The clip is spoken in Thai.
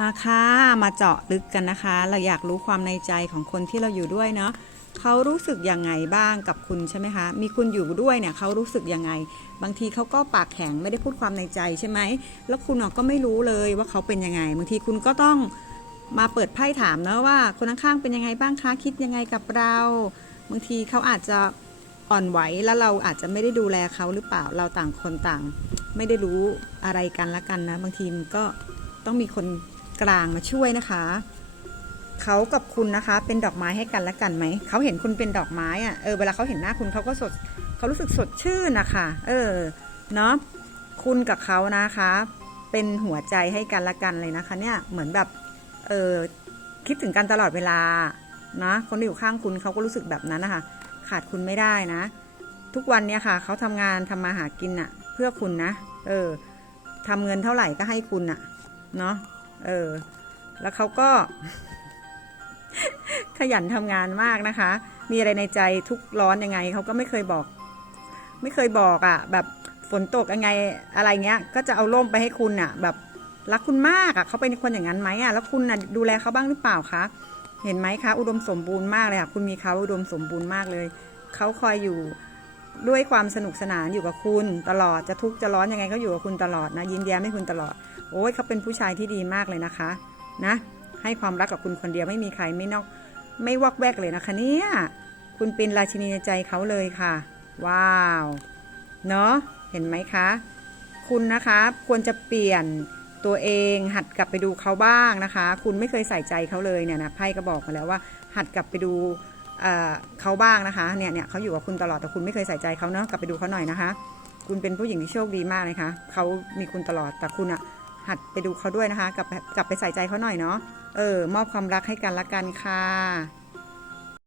มาค่ะมาเจาะลึกกันนะคะ เราอยากรู้ความในใจของคนที่เราอยู่ด้วยเนาะเขารู้สึกยังไงบ้างกับคุณใช่ไหมคะ มีคุณอยู่ด้วยเนี่ยเขารู้สึกยังไง บางทีเขาก็ปากแข็งไม่ได้พูดความในใจใช่ไหม แล้วคุณก็ไม่รู้เลยว่าเขาเป็นยังไง บางทีคุณก็ต้องมาเปิดไพ่ถามนะว่า คนข้างๆเป็นยังไงบ้างคะ คิดยังไงกับเรา บางทีเขาอาจจะอ่อนไหวแล้วเราอาจจะไม่ได้ดูแลเขาหรือเปล่า เราต่างคนต่าง ไม่ได้รู้อะไรกันละกันนะ บางทีมันก็ต้องมีคน กลางมาช่วยนะคะเขากับคุณนะคะ เป็นดอกไม้ให้กันและกันไหมเขาเห็นคุณเป็นดอกไม้อะเออเวลาเขาเห็นหน้าคุณเขาก็สดเขารู้สึกสดชื่นนะคะเออเนาะคุณกับเขานะคะ เป็นหัวใจให้กันและกันเลยนะคะ เนี่ยเหมือนแบบเออคิดถึงกันตลอดเวลานะ คนที่อยู่ข้างคุณเขาก็รู้สึกแบบนั้นนะคะ ขาดคุณไม่ได้นะ ทุกวันเนี่ยค่ะเขาทำงานทำมาหากินอะเพื่อคุณนะ เออทำเงินเท่าไหร่ก็ให้คุณอะ เนาะ เออ แล้วเขาก็ ขยันทำงานมากนะคะ มีอะไรในใจทุกร้อนยังไงเขาก็ไม่เคยบอก ไม่เคยบอกอะ่ะ แบบฝนตกยังไงอะไรเงี้ย ก็จะเอาร่มไปให้คุณอะ่ะ แบบรักคุณมากอะ่ะเขาเป็นคนอย่างนั้นไหมอะ่ะ แล้วคุณน่ะดูแลเขาบ้างหรือเปล่าคะเห็นไหมคะ อุดมสมบูรณ์มากเลยค่ะ คุณมีเขาอุดมสมบูรณ์มากเลย เขาคอยอยู่ ด้วยความสนุกสนานอยู่กับคุณตลอดจะทุกข์จะร้อนยังไงก็อยู่กับคุณตลอดนะยิ้มแย้มให้คุณตลอด โอ้ยเขาเป็นผู้ชายที่ดีมากเลยนะคะนะให้ความรักกับคุณคนเดียวไม่มีใครไม่นอกไม่วอกแวกเลยนะคะเนี่ยคุณเป็นราชินีในใจเขาเลยค่ะ ว้าวเนาะเห็นไหมคะ คุณนะคะควรจะเปลี่ยนตัวเองหัดกลับไปดูเขาบ้างนะคะ คุณไม่เคยใส่ใจเขาเลยเนี่ยนะไพ่ก็บอกมาแล้วว่า หัดกลับไปดู เขาบ้างนะคะเนี่ยเนี่ยเขาอยู่กับคุณตลอดแต่คุณไม่เคยใส่ใจเขาเนาะกลับไปดูเขาหน่อยนะคะ คุณเป็นผู้หญิงที่โชคดีมากเลยค่ะเขามีคุณตลอดแต่คุณอะหัดไปดูเขาด้วยนะคะ กลับกลับไปใส่ใจเขาหน่อยเนาะเออมอบความรักให้กันละกันค่ะ